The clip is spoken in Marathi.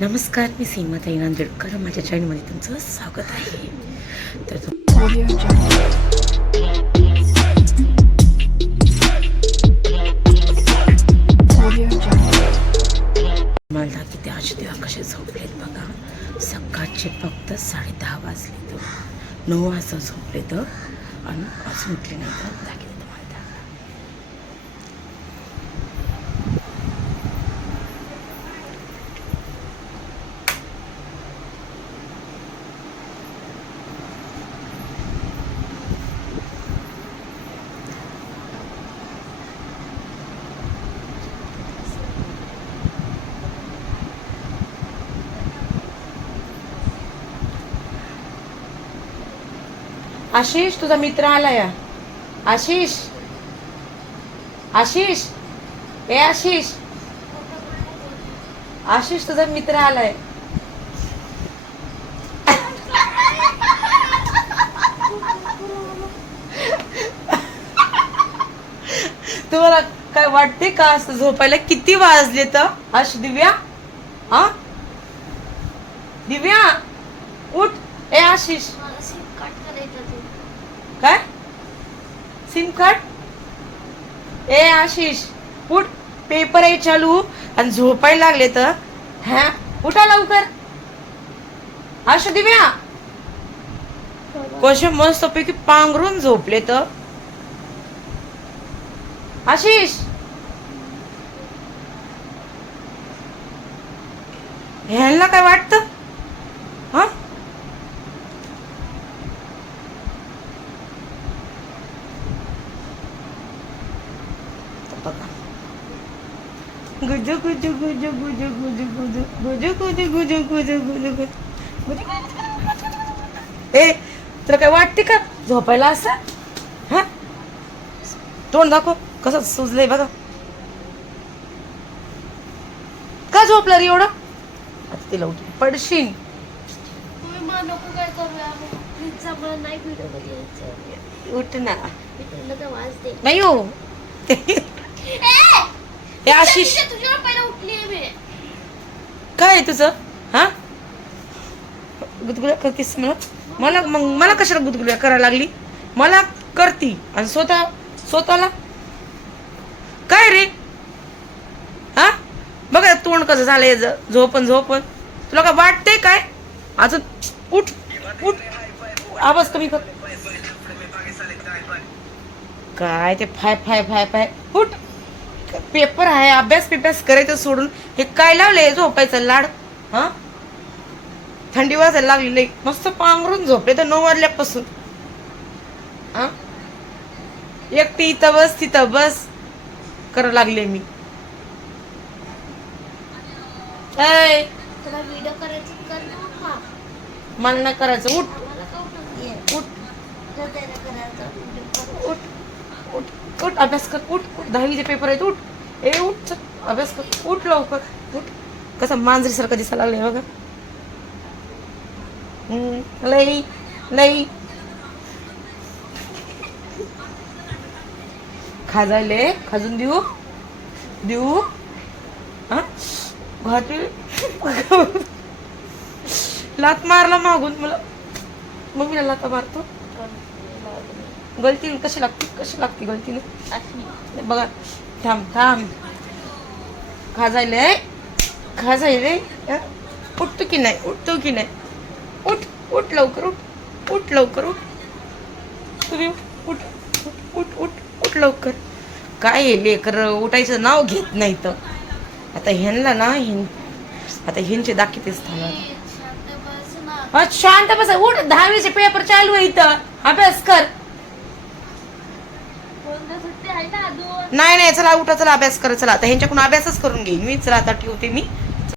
नमस्कार, मी सीमाताई नांदेडकर. माझ्या चॅनलमध्ये तुमचं स्वागत आहे. तर मला दाखवते आज देवा कसे झोपलेत बघा. सकाळचे फक्त 10:30 वाजले, तर 9 वाजता झोपले तर आणि अजून उठले नाही. तर दाखवते तुम्हाला. आशिष, तुझा मित्र आलाय. आशिष, आशिष, ए आशिष, आशिष, तुझा मित्र आलाय. तुम्हाला काय वाटते का असं झोपायला? किती वाजले तर आश? दिव्या, हा दिव्या, उठ. ए आशिष, काय सिम कार्ड? ए आशिष, उठ. पेपर आहे चालू आणि झोपायला लागले तर हा. उठा लवकर. आश, दिव्या, कसे मस्त पैकी पांघरून झोपले तर. आशिष, ह्यांना काय वाटतं? हा, गुजू गुजू गुजू गुजू गुजू गुजू गुजू गुजू गुजू गुजू गुजू गुजू. ए, तुला काय वाटते का झोपायला असं? हा, तोंड दाखव कसं सुजलंय बघा. का झोपलं रे एवढं? आता तिला उठ, पडशील. उठ ना. नाही हो. हे आशिष, काय आहे तुझं? हा, गुदगुल्या करतीस मला? मग मला कशाला गुदगुल्या करायला लागली? मला करती आणि स्वतःला काय रे? हा, बघा तोंड कसं झालंय. झोपन तुला काय वाटतंय काय अजून? उठ उठ, आवाज कमी कर. काय ते फाय फाय फाय फाय. उठ, पेपर आहे, अभ्यास करायचं सोडून हे काय लावलंय झोपायचं लाड? हा, थंडी वाजायला लागली. मस्त पांघरून झोपले तर 9 वाजल्यापासून. हा, एकटी तिथं बस करा लागले मी. व्हिडिओ करायचं कर ना. मला नाही करायचं. उठ उठ उठ उठ उठ, अभ्यास कर. उठ उठ, 10वीचे पेपर आहेत. उठ. ए उठ, चल अभ्यास कर. उठ लवकर. उठ. कसं मांजरीसारखं दिसायला लागलंय बघा. लई लई खाजायले. खाजून देऊ हा, घातील. लात मारला मागून मला. मम्मीला लाता मारतो. गलतीने कशी लागते गलतीने बघा. थांब. खाजायले. उठतो की नाही? उठ लवकर. उठ लवकर. तुम्ही उठ लवकर. काय हे लेकर उठायचं नाव घेत नाही तर. आता ह्यांना ना आता ह्यांचे दाखवतेच थांबा. शांत बस. उठ, 10वीचे पेपर चालू आहे इथं. अभ्यास कर. नाही चला उठा. चला अभ्यास कर. चला आता ह्यांच्याकडून अभ्यासच करून घेईन मी. चला आता ठेवते मी.